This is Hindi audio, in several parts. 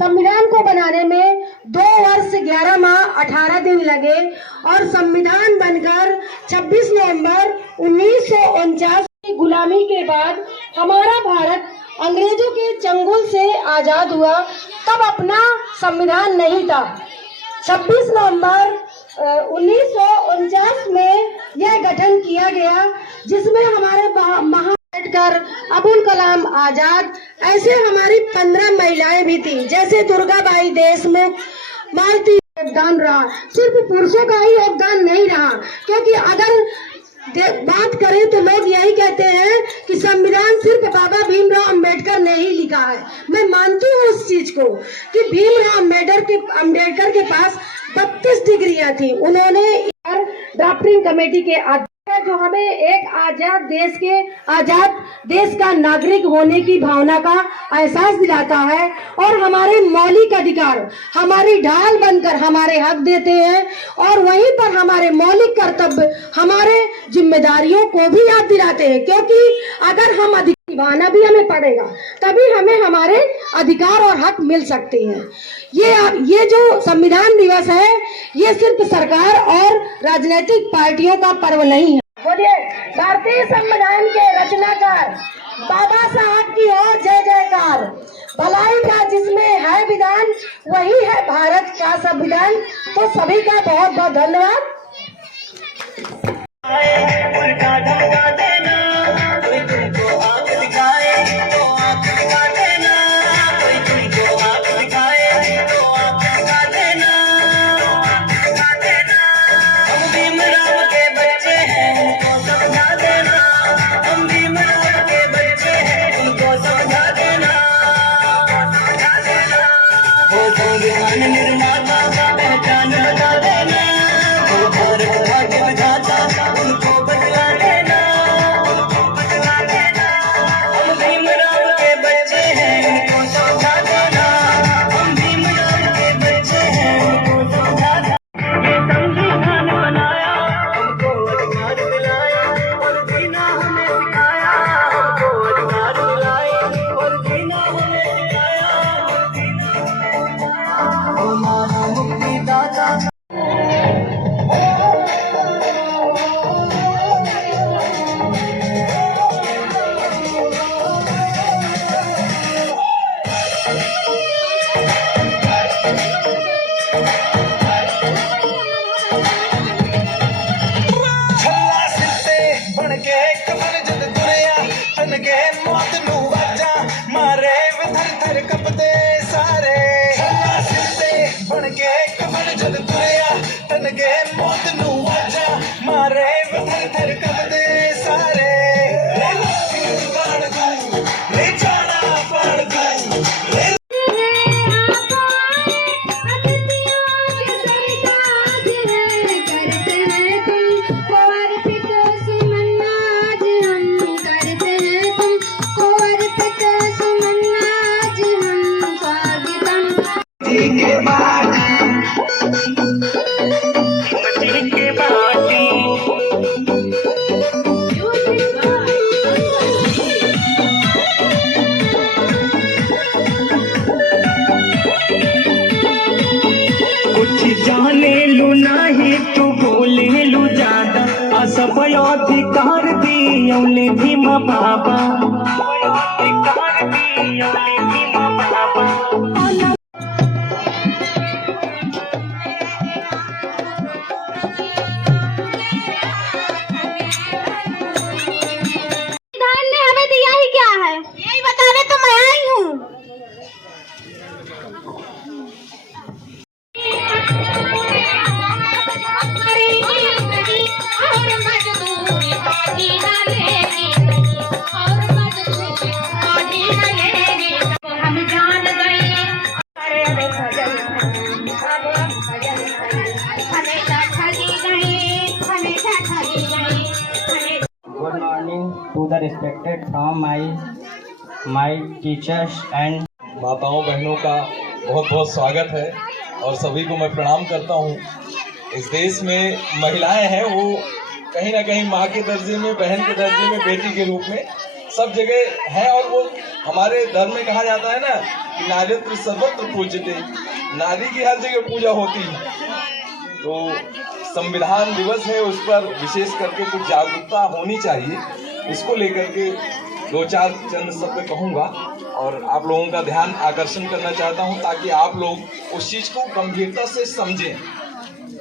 संविधान को बनाने में 2 वर्ष 11 माह 18 दिन लगे और संविधान बनकर 26 नवंबर 1949 की गुलामी के बाद हमारा भारत अंग्रेजों के चंगुल से आजाद हुआ। तब अपना संविधान नहीं था। 26 नवंबर 1949 में यह गठन किया गया, जिसमें हमारे अम्बेडकर, अबुल कलाम आजाद, ऐसे हमारी 15 महिलाएं भी थी, जैसे दुर्गाबाई देशमुख, मालती। योगदान रहा, सिर्फ पुरुषों का ही योगदान नहीं रहा, क्योंकि अगर बात करें तो लोग यही कहते हैं कि संविधान सिर्फ बाबा भीमराव अंबेडकर ने ही लिखा है। मैं मानती हूँ उस चीज को कि भीमराव अंबेडकर के पास 32 डिग्रियां थी। उन्होंने ड्राफ्टिंग कमेटी के जो हमें एक आजाद देश का नागरिक होने की भावना का एहसास दिलाता है और हमारे मौलिक अधिकार हमारी ढाल बनकर हमारे हक देते हैं, और वहीं पर हमारे मौलिक कर्तव्य, हमारे जिम्मेदारियों को भी याद दिलाते हैं, क्योंकि अगर हम अधिकार निभाना भी हमें पड़ेगा, तभी हमें हमारे अधिकार और हक मिल सकते हैं। ये जो संविधान दिवस है, ये सिर्फ सरकार और राजनीतिक पार्टियों का पर्व नहीं है। बोलिए भारतीय संविधान के रचनाकार बाबा साहब की ओर जय जयकार। भलाई का जिसमें है विधान, वही है भारत का संविधान। तो सभी का बहुत बहुत धन्यवाद। को भीम बाबा अधिकार दियौले भीम बाबा। संविधान ने हमें दिया ही क्या है, यही बताने तो मैं आई हूँ। Good morning to the respected from my teachers and माताओं बहनों का बहुत बहुत स्वागत है और सभी को मैं प्रणाम करता हूँ। इस देश में महिलाएं हैं वो कहीं ना कहीं माँ के दर्जे में, बहन के दर्जे में, बेटी के रूप में सब जगह है और वो हमारे धर्म में कहा जाता है ना कि नारीत्व सर्वत्र पूज्यते, नारी की हर जगह पूजा होती है। तो संविधान दिवस है, उस पर विशेष करके कुछ जागरूकता होनी चाहिए। इसको लेकर के दो चार चंद शब्द कहूँगा और आप लोगों का ध्यान आकर्षण करना चाहता हूँ ताकि आप लोग उस चीज को गंभीरता से समझें।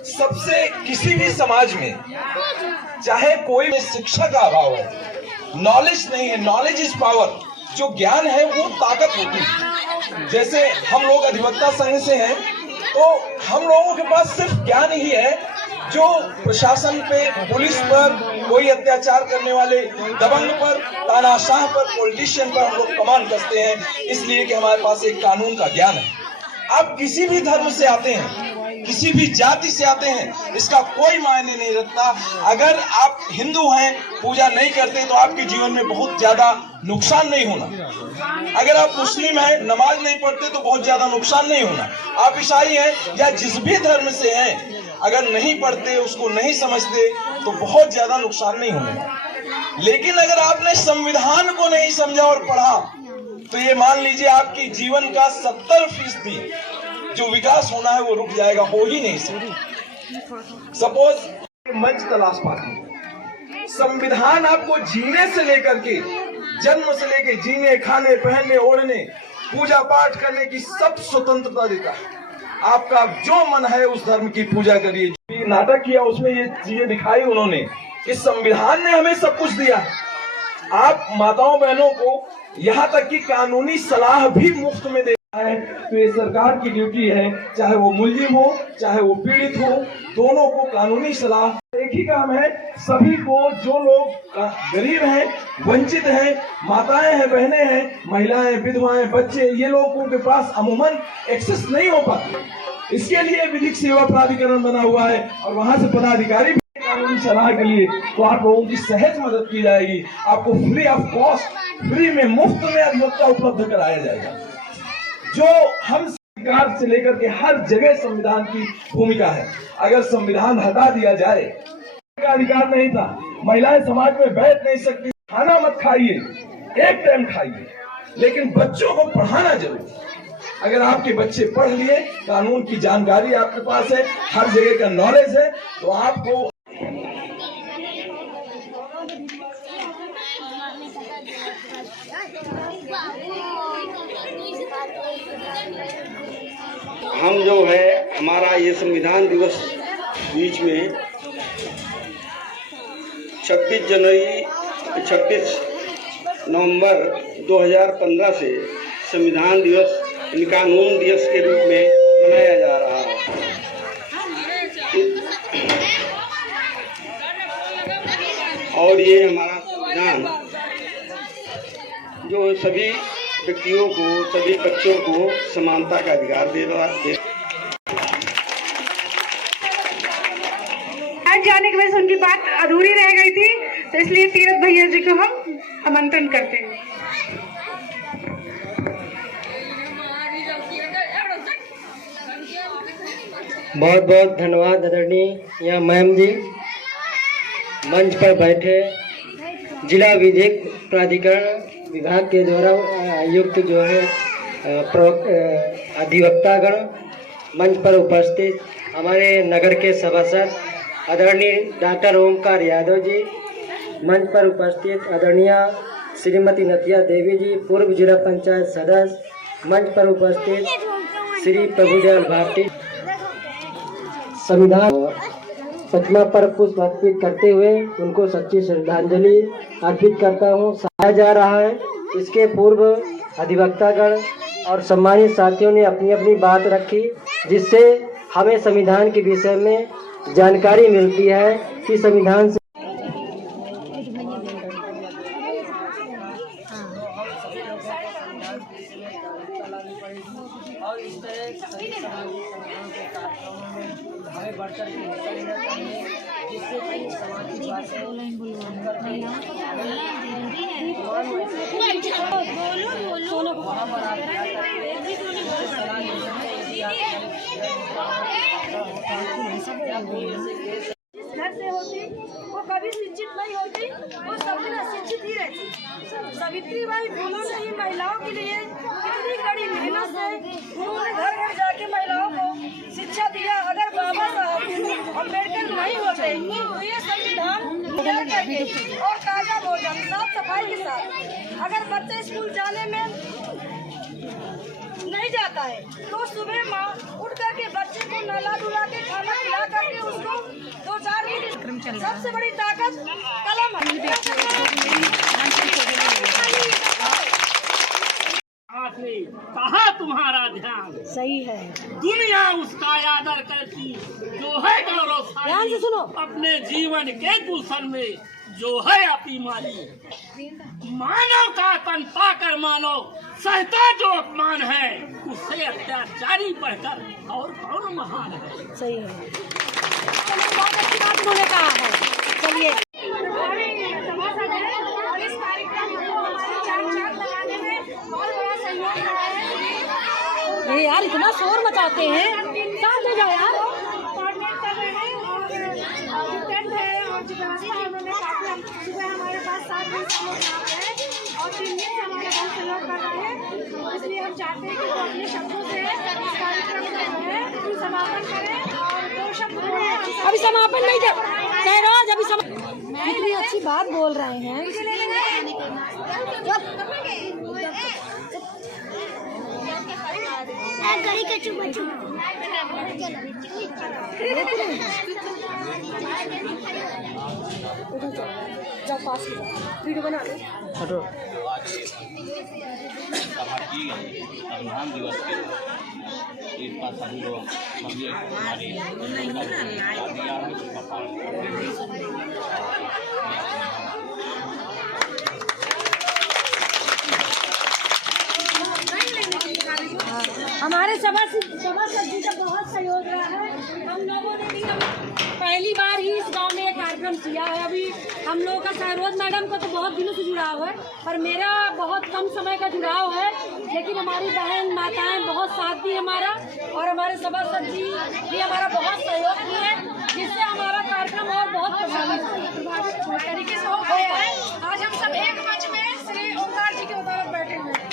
सबसे किसी भी समाज में चाहे कोई भी शिक्षा का अभाव है, नॉलेज नहीं है, नॉलेज इज पावर, जो ज्ञान है वो ताकत होती है। जैसे हम लोग अधिवक्ता संघ से हैं तो हम लोगों के पास सिर्फ ज्ञान ही है जो प्रशासन पे, पुलिस पर, कोई अत्याचार करने वाले दबंग पर, तानाशाह पर, पॉलिटिशियन पर हम लोग कमान कसते हैं, इसलिए कि हमारे पास एक कानून का ज्ञान है। आप किसी भी धर्म से आते हैं, किसी भी जाति से आते हैं, इसका कोई मायने नहीं रखता। अगर आप हिंदू हैं, पूजा नहीं करते तो आपके जीवन में बहुत ज्यादा नुकसान नहीं होना। अगर आप मुस्लिम हैं, नमाज नहीं पढ़ते तो बहुत ज्यादा नुकसान नहीं होना। आप ईसाई हैं या जिस भी धर्म से हैं, अगर नहीं पढ़ते, उसको नहीं समझते तो बहुत ज्यादा नुकसान नहीं होने। लेकिन अगर आपने संविधान को नहीं समझा और पढ़ा तो ये मान लीजिए आपकी जीवन का 70% जो विकास होना है वो रुक जाएगा, हो ही नहीं सकता। सपोज मंच तलाश पाती, संविधान आपको जीने से लेकर के, जन्म से लेकर जीने, खाने, पहनने, ओढ़ने, पूजा पाठ करने की सब स्वतंत्रता देता है। आपका जो मन है उस धर्म की पूजा करिए। नाटक किया उसमें ये चीजें दिखाई उन्होंने, इस संविधान ने हमें सब कुछ दिया। आप माताओं बहनों को यहाँ तक कि कानूनी सलाह भी मुफ्त में देता है, तो ये सरकार की ड्यूटी है, चाहे वो मुलजिम हो, चाहे वो पीड़ित हो, दोनों को कानूनी सलाह। एक ही काम है, सभी को, जो लोग गरीब हैं, वंचित हैं, माताएं हैं, बहनें हैं, महिलाएं, विधवाएं, बच्चे, ये लोगों के पास अमूमन एक्सेस नहीं हो पाती। इसके लिए विधिक सेवा प्राधिकरण बना हुआ है और वहां से पदाधिकारी कानूनी सलाह के लिए, तो आप लोगों की सहज मदद की जाएगी। आपको फ्री ऑफ कॉस्ट, फ्री में, मुफ्त में अधिवक्ता उपलब्ध कराया जाएगा। जो हम सरकार से लेकर के हर जगह संविधान की भूमिका है। अगर संविधान हटा दिया जाए, का अधिकार नहीं था, महिलाएं समाज में बैठ नहीं सकती, खाना मत खाइए, एक टाइम खाइए, लेकिन बच्चों को पढ़ाना जरूर। अगर आपके बच्चे पढ़ लिए, कानून की जानकारी आपके पास है, हर जगह का नॉलेज है, तो आपको हम जो है हमारा ये संविधान दिवस बीच में 26 नवंबर 2015 से संविधान दिवस कानून दिवस के रूप में मनाया जा रहा है। और ये हमारा संविधान जो सभी व्यक्तियों को, सभी बच्चों को समानता का अधिकार दे रहा है। आज जाने की वजह से उनकी बात अधूरी रह गई थी, तो इसलिए तीरथ भैया जी को हम आमंत्रण करते हैं। बहुत बहुत धन्यवाद आदरणीय मैम जी। मंच पर बैठे जिला विधिक प्राधिकरण विभाग के द्वारा आयुक्त जो है अधिवक्तागण, मंच पर उपस्थित हमारे नगर के सभासद आदरणीय डॉक्टर ओमकार यादव जी, मंच पर उपस्थित आदरणीय श्रीमती नतिया देवी जी, पूर्व जिला पंचायत सदस्य, मंच पर उपस्थित श्री प्रभुदयाल भारती, संविधान प्रतिमा पर पुष्प अर्पित करते हुए उनको सच्ची श्रद्धांजलि अर्पित करता हूँ। सहाया जा रहा है। इसके पूर्व अधिवक्तागण और सम्मानित साथियों ने अपनी अपनी बात रखी, जिससे हमें संविधान के विषय में जानकारी मिलती है कि संविधान से और इस तरह सभी समाजीय संगठनों के कार्यक्रमों में हमें बढ़कर के हिस्सा लेना चाहिए, जिससे कि सामाजिक घर से होती वो कभी शिक्षित नहीं होती, वो सब दिन अशिक्षित ही रहती। सावित्रीबाई फुले ने ही महिलाओं के लिए कितनी कड़ी मेहनत से उन्होंने घर घर जाके महिलाओं को शिक्षा दिया। अगर बाबा साहब अम्बेडकर नहीं होते तो ये संविधान करके और ताजा भोजन साफ सफाई के साथ अगर बच्चे स्कूल जाने में नहीं जाता है तो सुबह माँ उठ करके बच्चे को नहला धुला के खाना खिला करके उसको 2-4 मिनट, सबसे बड़ी ताकत कलम है। कहा तुम्हारा ध्यान सही है, दुनिया उसका आदर करती जो है गौरवशाली। ध्यान से सुनो। अपने जीवन के गुलशन में जो है अभिमानी, मानव का तन पाकर मानव सहता जो अपमान है, उससे अत्याचारी बढ़कर और कौन महान है। सही है, बहुत अच्छी बात उन्होंने कहा है। चलिए और इस कार्यक्रम को हमारे चार लगाने में बहुत बड़ा सहयोग रहा है। ये यार इतना शोर मचाते हैं, शांत हो जाओ यार। कोऑर्डिनेट कर रहे हैं और जो टेंट है और जो व्यवस्था है उन्होंने काफी सुबह हमारे पास 7 बजे से लोग यहाँ पे हैं और 3 दिन से हमारे बहुत सहयोग कर रहे हैं। इसलिए हम चाहते हैं कि वो अपने शब्दों से इस कार्यक्रम का जो है समापन करें और 2 शब्द बोलें। अभी समापन नहीं कर सहराज, अभी कितनी अच्छी बात बोल रहे हैं। गड़ी के चुप जाओ पास वीडियो बना लो। संविधान दिवस के इस बात सभी लोग सभी हमारी हमारे सभासद जी का बहुत सहयोग रहा है। हम लोगों ने भी पहली बार ही इस गांव में ये कार्यक्रम किया है। अभी हम लोगों का सहरोज मैडम का तो बहुत दिनों से जुड़ाव है, पर मेरा बहुत कम समय का जुड़ाव है, लेकिन हमारी बहन माताएं बहुत साथ दी हमारा, और हमारे सभासद जी भी हमारा बहुत सहयोग किए, जिससे हमारा कार्यक्रम और बहुत प्रभावित तरीके से हो गया है। आज हम सब एक मंच में श्री ओंकार जी के बदौलत बैठे हुए हैं।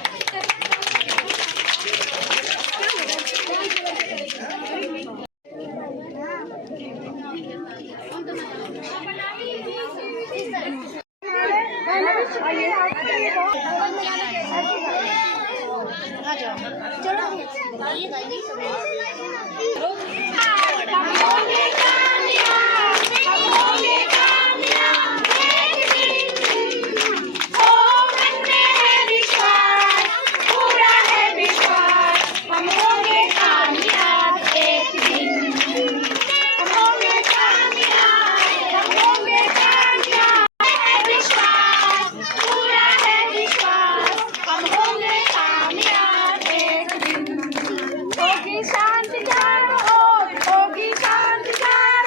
शांति चारों ओर, होगी शांति चारों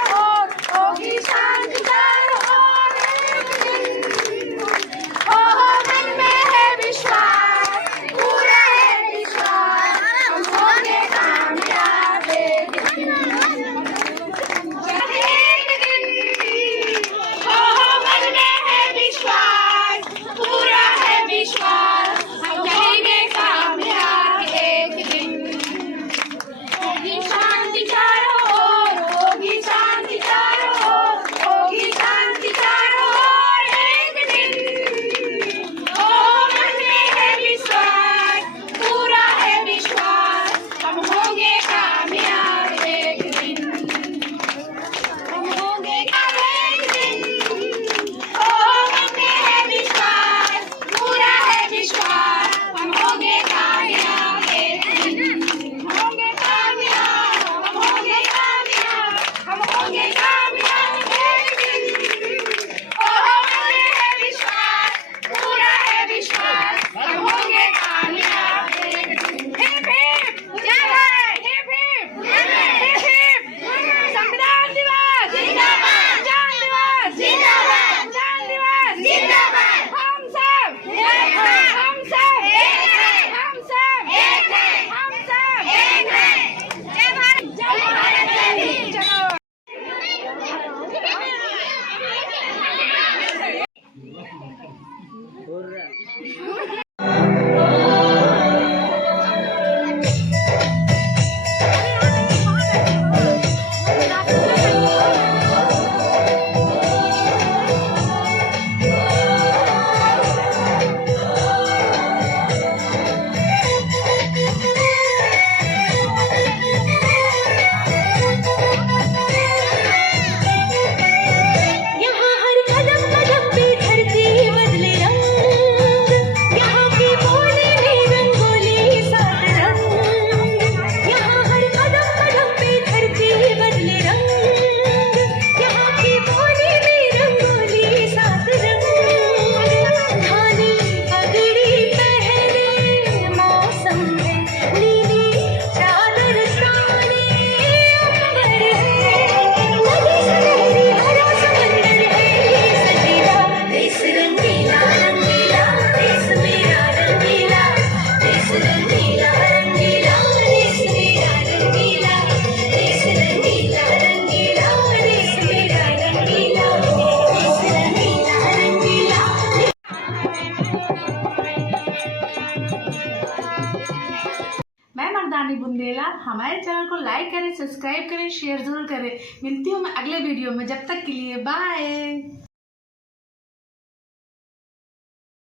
रानी बुंदेला। हमारे चैनल को लाइक करें, सब्सक्राइब करें, शेयर जरूर करें। मिलती हूँ मैं अगले वीडियो में, जब तक के लिए बाय।